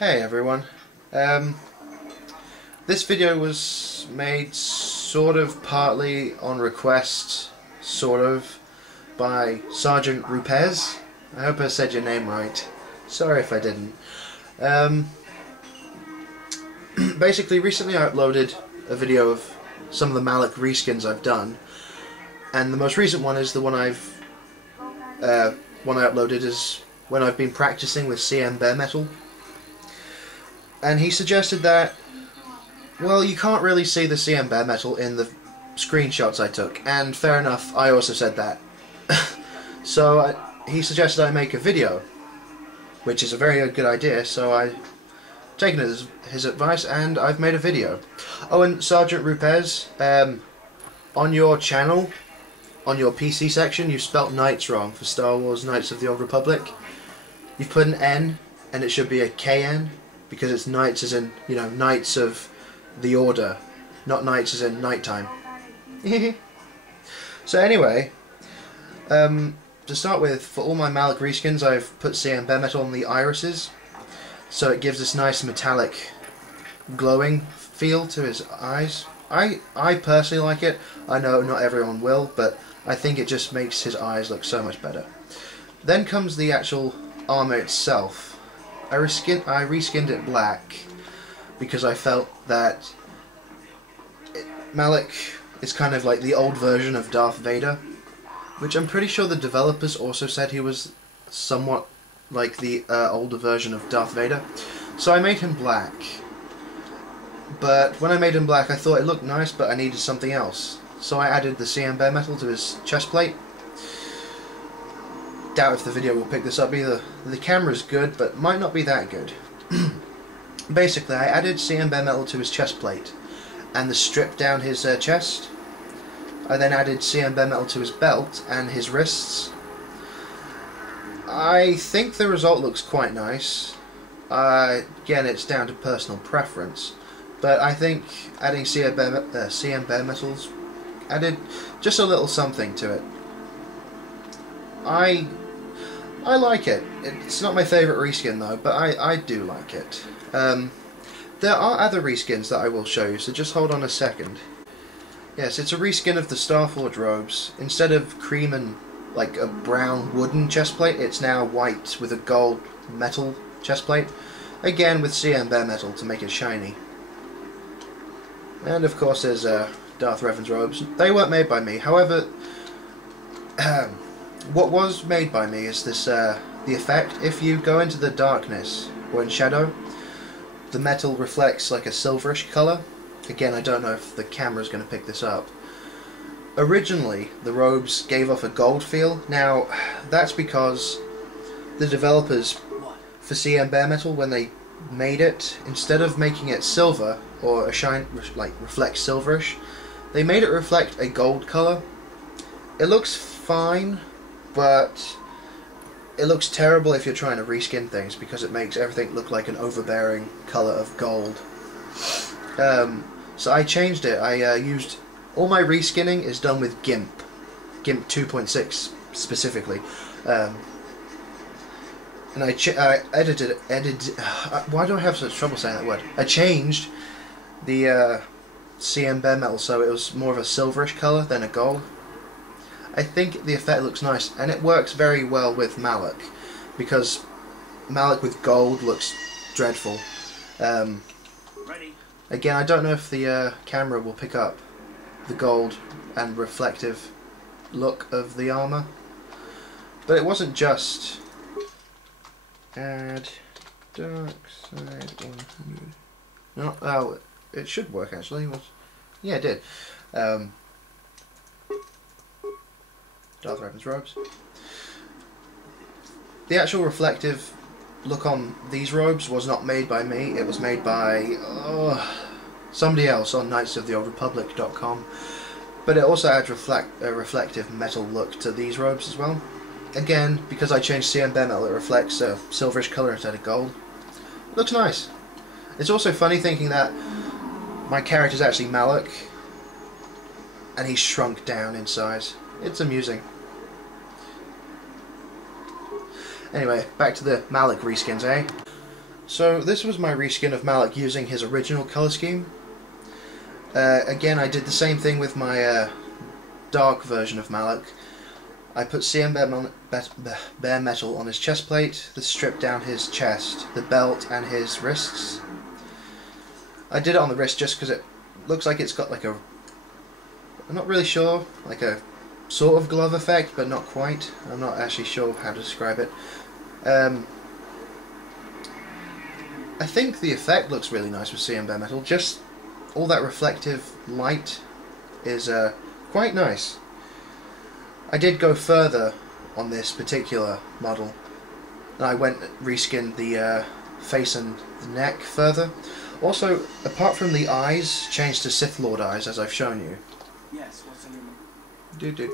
Hey everyone. This video was made sort of partly on request, sort of, by Sergeant Rupez. I hope I said your name right. Sorry if I didn't. Basically, recently I uploaded a video of some of the Malak reskins I've done, and the most recent one is the one I uploaded is when I've been practicing with CM bare metal. And he suggested that, well, you can't really see the CM bare metal in the screenshots I took, and fair enough, I also said that. So he suggested I make a video, which is a very good idea, so I've taken his advice and I've made a video. Oh, and Sergeant Rupez, on your channel, on your PC section, you've spelt Knights wrong for Star Wars Knights of the Old Republic. You've put an N, and it should be a KN. Because it's Knights as in, you know, Knights of the Order, not Knights as in nighttime. So anyway, to start with, for all my Malak reskins, I've put CM bare metal on the irises, so it gives this nice metallic, glowing feel to his eyes. I personally like it. I know not everyone will, but I think it just makes his eyes look so much better. Then comes the actual armour itself. I reskinned it black because I felt that Malak is kind of like the old version of Darth Vader, which I'm pretty sure the developers also said he was somewhat like the older version of Darth Vader. So I made him black, but when I made him black I thought it looked nice, but I needed something else. So I added the CM bare metal to his chest plate. Doubt if the video will pick this up either. The camera's good, but might not be that good. Basically, I added CM bare metal to his chest plate and the strip down his chest. I then added CM bare metal to his belt and his wrists. I think the result looks quite nice. Again, it's down to personal preference, but I think adding CM bare metals added just a little something to it. I like it. It's not my favourite reskin though, but I do like it. There are other reskins that I will show you, so just hold on a second. Yes, it's a reskin of the Starforge robes. Instead of cream and like a brown wooden chestplate, it's now white with a gold metal chestplate. Again with CM bare metal to make it shiny. And of course there's Darth Revan's robes. They weren't made by me, however, what was made by me is this, the effect. If you go into the darkness or in shadow, the metal reflects like a silverish colour. Again, I don't know if the camera's going to pick this up. Originally, the robes gave off a gold feel. Now, that's because the developers for CM bare metal, when they made it, instead of making it silver or a shine like reflect silverish, they made it reflect a gold colour. It looks fine, but it looks terrible if you're trying to reskin things because it makes everything look like an overbearing colour of gold. So I changed it. I used all my reskinning is done with GIMP 2.6 specifically, and I edited. Why do I have such trouble saying that word? I changed the CM bare metal so it was more of a silverish colour than a gold. I think the effect looks nice, and it works very well with Malak, because Malak with gold looks dreadful. Again, I don't know if the camera will pick up the gold and reflective look of the armour, but it wasn't just add dark side 100. No, oh, it should work actually. Yeah, it did. Darth Revan's robes. The actual reflective look on these robes was not made by me, it was made by somebody else on knightsoftheoldrepublic.com, but it also adds a reflective metal look to these robes as well. Again, because I changed CM bare metal, it reflects a silverish colour instead of gold. It looks nice. It's also funny thinking that my character is actually Malak and he's shrunk down in size. It's amusing. Anyway, back to the Malak reskins, eh? So this was my reskin of Malak using his original colour scheme. Again, I did the same thing with my dark version of Malak. I put CM bare metal on his chest plate, that stripped down his chest, the belt and his wrists. I did it on the wrist just because it looks like it's got like a, I'm not really sure, like a sort of glove effect, but not quite. I'm not actually sure how to describe it. I think the effect looks really nice with CM bare metal. Just all that reflective light is quite nice. I did go further on this particular model. I went and reskinned the face and the neck further. Also, apart from the eyes, changed to Sith Lord eyes, as I've shown you. Yes, what's in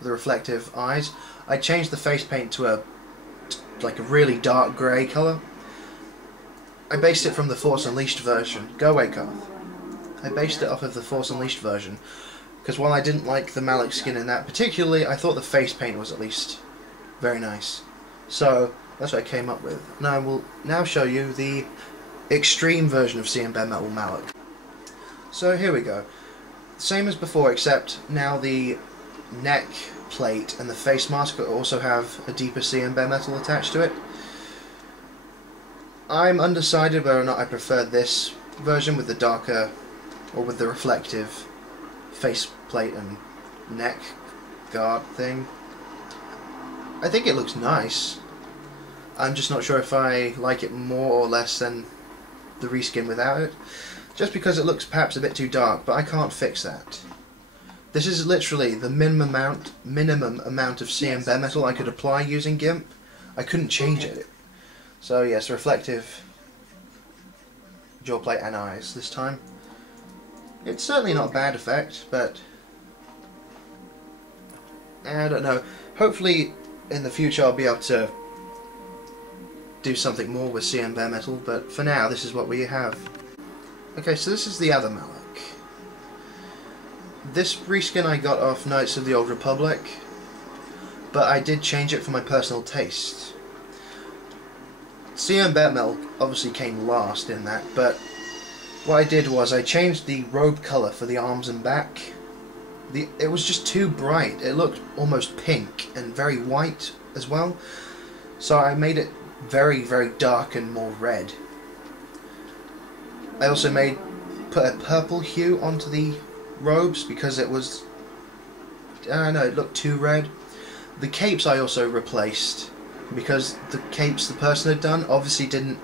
The reflective eyes. I changed the face paint to a really dark grey colour. I based it from the Force Unleashed version. Go away, Garth. I based it off of the Force Unleashed version, because while I didn't like the Malak skin in that particularly, I thought the face paint was at least very nice. So that's what I came up with. Now I will now show you the extreme version of CM bare metal Malak. So here we go. Same as before, except now the neck plate and the face mask also have a deeper CM bare metal attached to it. I'm undecided whether or not I prefer this version with the darker or with the reflective face plate and neck guard thing. I think it looks nice. I'm just not sure if I like it more or less than the reskin without it. Just because it looks perhaps a bit too dark, but I can't fix that. This is literally the minimum amount of CM bare metal I could apply using GIMP. I couldn't change it. So yes, reflective jaw plate and eyes this time. It's certainly not a bad effect, but I don't know. Hopefully in the future I'll be able to do something more with CM bare metal, but for now this is what we have. Okay, so this is the other Malak. This reskin I got off Knights of the Old Republic, but I did change it for my personal taste. CM bare metal obviously came last in that, but what I did was I changed the robe colour for the arms and back. It was just too bright. It looked almost pink and very white as well. So I made it very, very dark and more red. I also put a purple hue onto the robes because it was, I don't know, it looked too red. The capes I also replaced because the capes the person had done obviously didn't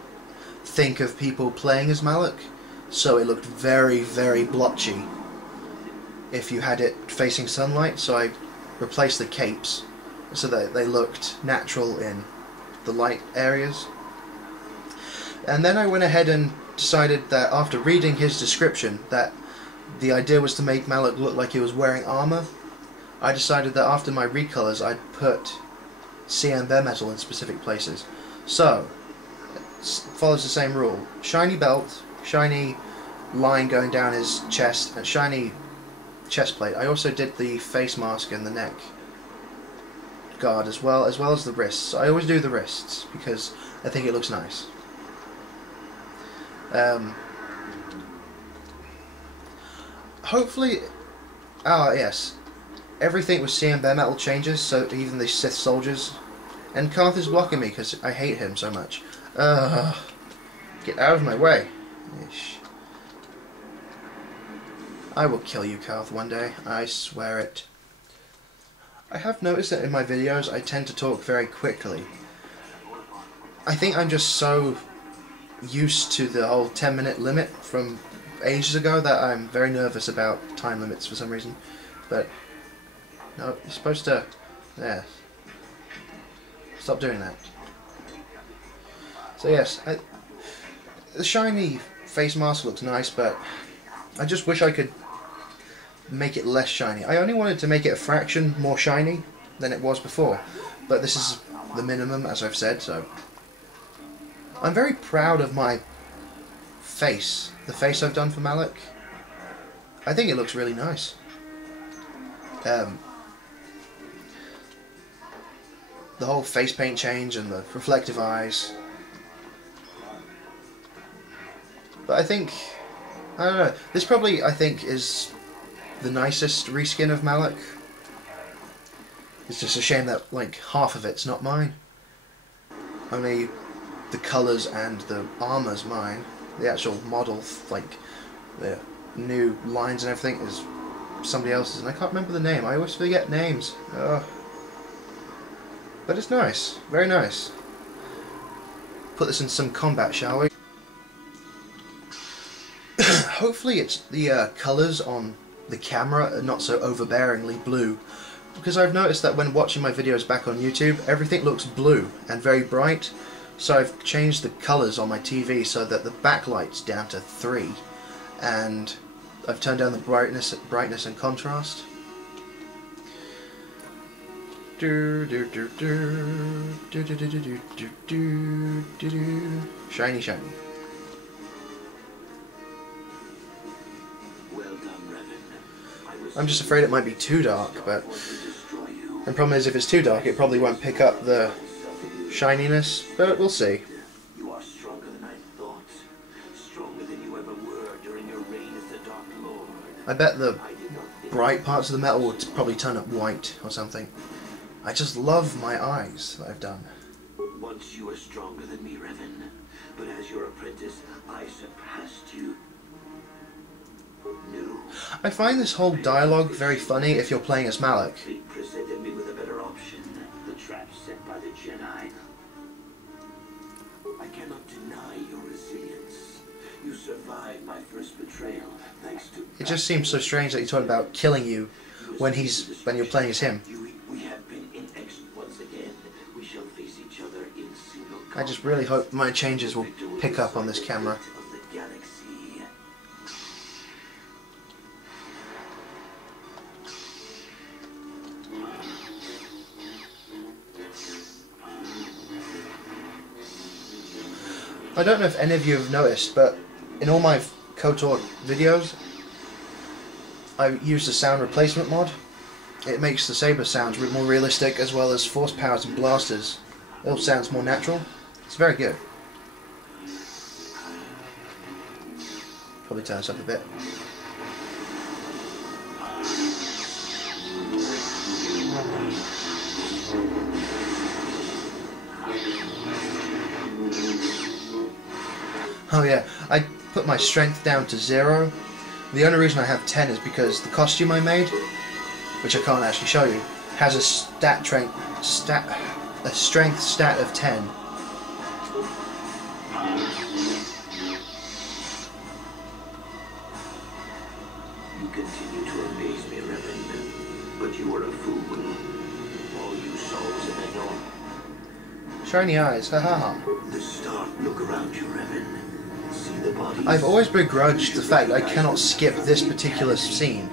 think of people playing as Malak, so it looked very, very blotchy if you had it facing sunlight, so I replaced the capes so that they looked natural in the light areas. And then I went ahead and decided that after reading his description that the idea was to make Malak look like he was wearing armour. I decided that after my recolors I'd put CM bare metal in specific places. So, it follows the same rule. Shiny belt, shiny line going down his chest, and shiny chest plate. I also did the face mask and the neck guard as well as the wrists. I always do the wrists because I think it looks nice. Hopefully, yes, everything with CM bare metal changes, so even the Sith soldiers. And Karth is blocking me because I hate him so much. Get out of my way. Ish. I will kill you, Karth, one day. I swear it. I have noticed that in my videos I tend to talk very quickly. I think I'm just so used to the whole 10-minute limit from ages ago that I'm very nervous about time limits for some reason. But no, you're supposed to, yeah, stop doing that. So yes, the shiny face mask looks nice, but I just wish I could make it less shiny. I only wanted to make it a fraction more shiny than it was before, but this is the minimum, as I've said, so I'm very proud of my face, the face I've done for Malak. I think it looks really nice. The whole face paint change and the reflective eyes, But I think, I don't know, this probably, I think, is the nicest reskin of Malak. It's just a shame that, like, half of it's not mine. Only the colours and the armour's mine. The actual model, like, the new lines and everything is somebody else's. And I can't remember the name. I always forget names. Ugh. But it's nice. Very nice. Put this in some combat, shall we? Hopefully it's the colours on the camera are not so overbearingly blue. Because I've noticed that when watching my videos back on YouTube, everything looks blue and very bright. So I've changed the colours on my TV so that the backlight's down to 3. And I've turned down the brightness and contrast. Shiny, shiny. I'm just afraid it might be too dark, but the problem is if it's too dark it probably won't pick up the shininess, but we'll see. You are stronger than I thought. Stronger than you ever were during your reign as the Dark Lord. I bet the bright parts of the metal would probably turn up white or something. I just love my eyes that I've done. Once you were stronger than me, Revan, but as your apprentice, I surpassed you. No. I find this whole dialogue very funny if you're playing as Malak. Fate presented me with a better option. The trap set by the Jedi. I cannot deny your resilience. You survived my first betrayal thanks to... It just seems so strange that you're talking about killing you when you're playing as him. We have been in X once again. We shall face each other in single combat. I just really hope my changes will pick up on this camera. Of the galaxy. I don't know if any of you have noticed, but in all my KOTOR videos, I use the sound replacement mod. It makes the saber sounds more realistic, as well as force powers and blasters. It all sounds more natural. It's very good. Probably turn this up a bit. Oh yeah, I put my strength down to 0. The only reason I have 10 is because the costume I made, which I can't actually show you, has a strength stat of 10. You continue to amaze me, Revan, but you were a fool. All you souls in the north. Shiny eyes, haha. The start, look around you, Revan. See the bodies. I've always begrudged the fact I cannot skip this particular scene.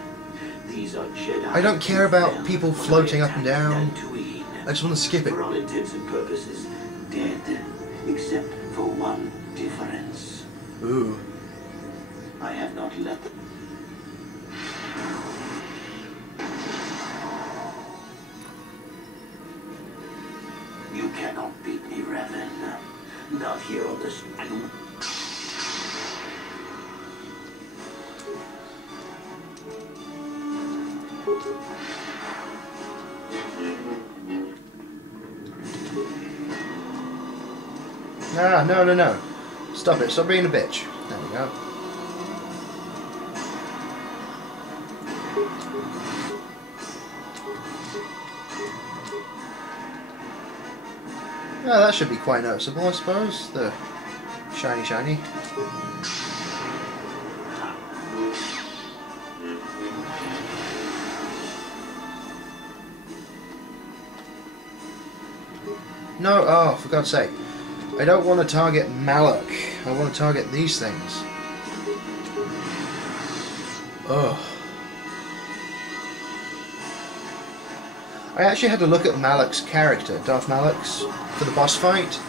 These are Jedi. I don't care about people floating up and down. I just want to skip it. For all intents and purposes, dead, except for one difference. Ooh. I have not let them. You cannot beat me, Revan. Not here on this. Ah, no, no, no. Stop it. Stop being a bitch. There we go. Oh, that should be quite noticeable, I suppose. The shiny, shiny. No, oh, for God's sake. I don't want to target Malak. I want to target these things. Ugh. I actually had to look at Malak's character, Darth Malak's, for the boss fight.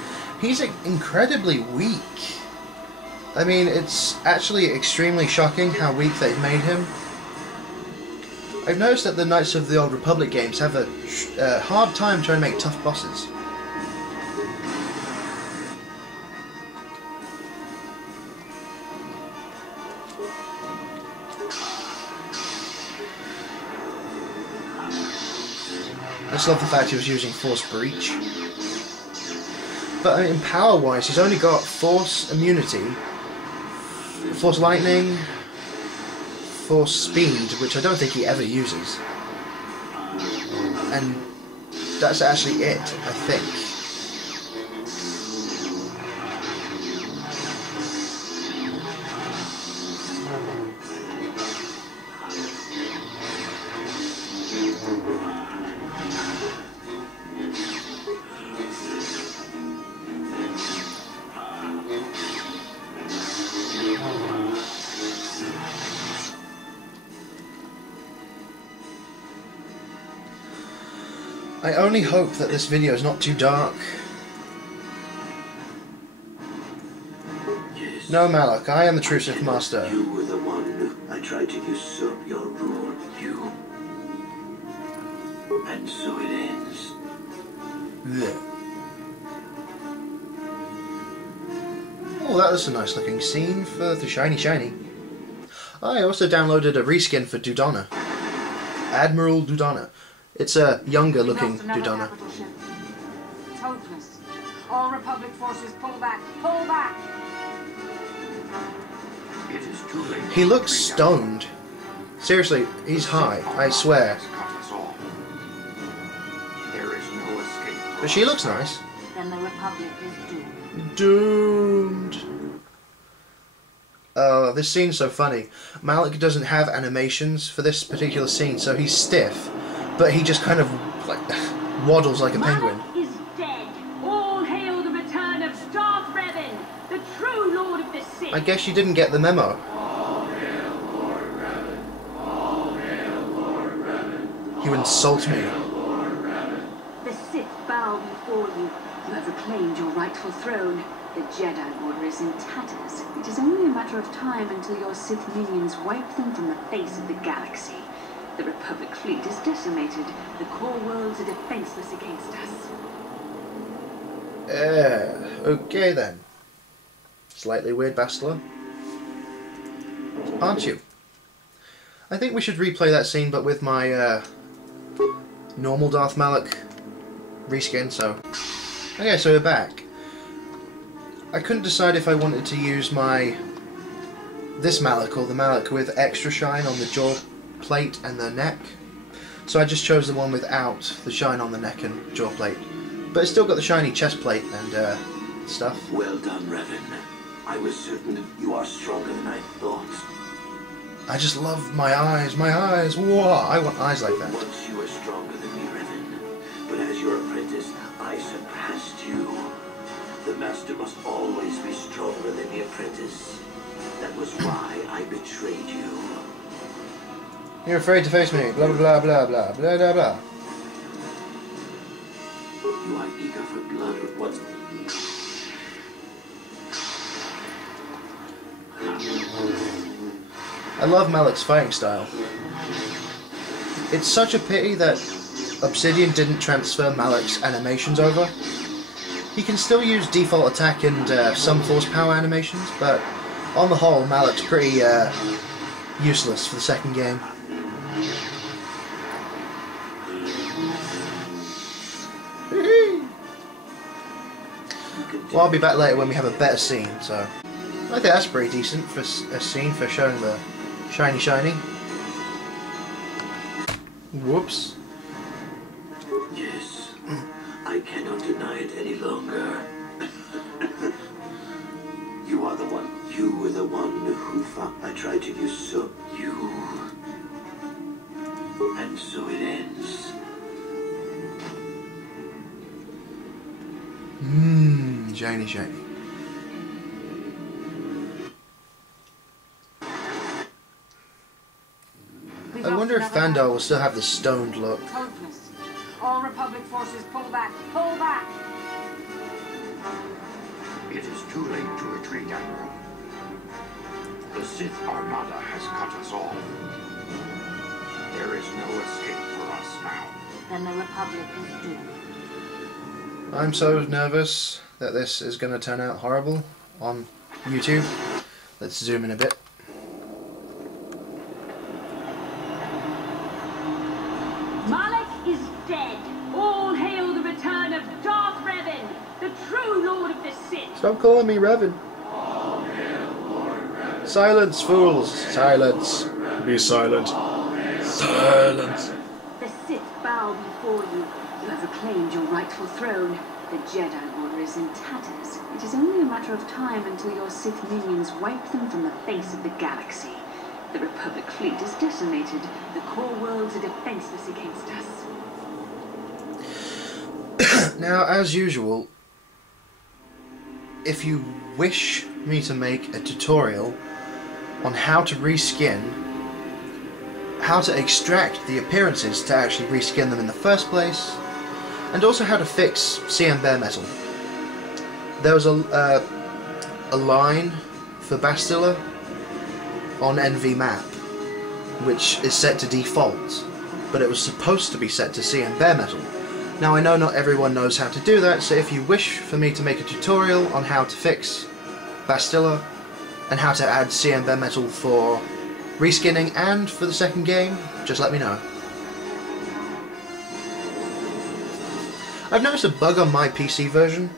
He's incredibly weak. I mean, it's actually extremely shocking how weak they've made him. I've noticed that the Knights of the Old Republic games have a hard time trying to make tough bosses. I just love the fact he was using Force Breach. But I mean, power-wise, he's only got Force Immunity, Force Lightning, Force Speed, which I don't think he ever uses. And that's actually it, I think. I only hope that this video is not too dark. Yes. No, Malak, I am the true Sith Master. You were the one. I tried to usurp your rule. You. And so it ends. Blech. Oh, that was a nice looking scene for the shiny. I also downloaded a reskin for Dudonna. Admiral Dudonna. It's a younger looking Dudonna. It's hopeless. All Republic forces pull back. Pull back! It is too late. He looks stoned. Seriously, he's high, I swear. There is no escape. But she looks nice. Then the Republic is doomed. Doomed. Oh, this scene's so funny. Malak doesn't have animations for this particular scene, so he's stiff. But he just kind of, like, waddles like a penguin. Malak is dead. All hail the return of Darth Revan, the true Lord of the Sith. I guess you didn't get the memo. You insult me. The Sith bow before you. You have reclaimed your rightful throne. The Jedi Order is in tatters. It is only a matter of time until your Sith minions wipe them from the face of the galaxy. The Republic fleet is decimated. The core worlds are defenseless against us. Okay then. Slightly weird Bastila. Aren't you? I think we should replay that scene, but with my normal Darth Malak reskin, so... Okay, so we're back. I couldn't decide if I wanted to use this Malak or the Malak with extra shine on the jaw plate and the neck. So I just chose the one without the shine on the neck and jaw plate. But it's still got the shiny chest plate and stuff. Well done, Revan. I was certain that you are stronger than I thought. I just love my eyes, Whoa, I want eyes like that. Once you were stronger than me, Revan. But as your apprentice, I surpassed you. The master must always be stronger than the apprentice. That was why I betrayed you. You're afraid to face me, blah blah blah blah blah blah blah. You are eager for blood or what? I love Malak's fighting style. It's such a pity that Obsidian didn't transfer Malak's animations over. He can still use default attack and some force power animations, but on the whole, Malak's pretty useless for the second game. Well, I'll be back later when we have a better scene, so... I think that's pretty decent for a scene for showing the shiny. Whoops. Yes, I cannot deny it any longer. You are the one. You were the one who fought. I tried to usurp you. And so it ends. Shiny. I wonder if Thandar will still have the stoned look. It's hopeless. All Republic forces pull back. Pull back! It is too late to retreat, Admiral. The Sith Armada has cut us off. There is no escape for us now. Then the Republic is doomed. I'm so nervous that this is going to turn out horrible on YouTube. Let's zoom in a bit. true Lord of the Sith. Stop calling me Revan. Silence, fools! Silence. Be silent. Silence. The Sith bow before you. You have reclaimed your rightful throne. The Jedi Order is in tatters. It is only a matter of time until your Sith minions wipe them from the face of the galaxy. The Republic fleet is decimated. The core worlds are defenseless against us. Now, as usual, if you wish me to make a tutorial on how to reskin, how to extract the appearances to actually reskin them in the first place, and also how to fix CM bare metal. There was a line for Bastilla on NV map, which is set to default, but it was supposed to be set to CM bare metal. Now I know not everyone knows how to do that, so if you wish for me to make a tutorial on how to fix Bastilla and how to add CM bare metal for reskinning and for the second game, just let me know. I've noticed a bug on my PC version.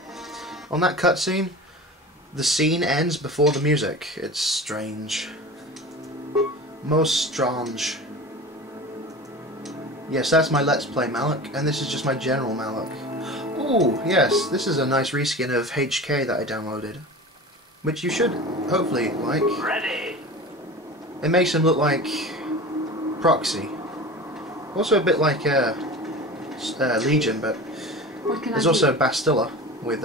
On that cutscene, the scene ends before the music. It's strange. Most strange. Yes, that's my Let's Play Malak, and this is just my general Malak. Ooh, yes, this is a nice reskin of HK that I downloaded, which you should hopefully like. Ready. It makes him look like Proxy. Also a bit like Legion, but What can there's I also do? Bastilla with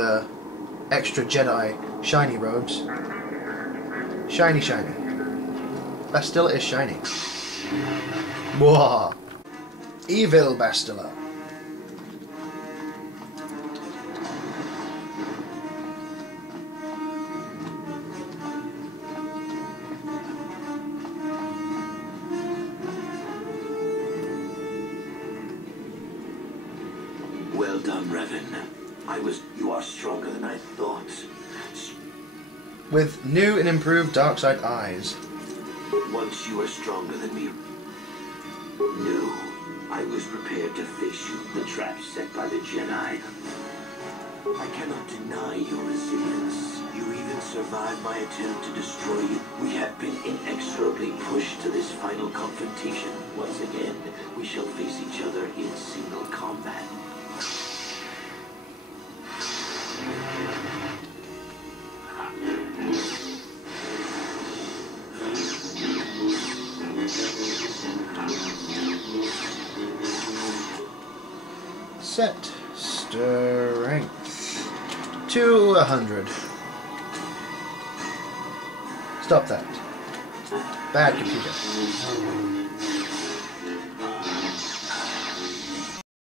extra Jedi shiny robes. Shiny, shiny. Bastilla is shiny. Whoa! Evil Bastilla. Well done, Revan. You are stronger than I thought. With new and improved dark side eyes. Once you were stronger than me. No, I was prepared to face you, the trap set by the Jedi. I cannot deny your resilience. You even survived my attempt to destroy you. We have been inexorably pushed to this final confrontation. Once again, we shall face each other in single combat. Set strength to 100. Stop that. Bad computer.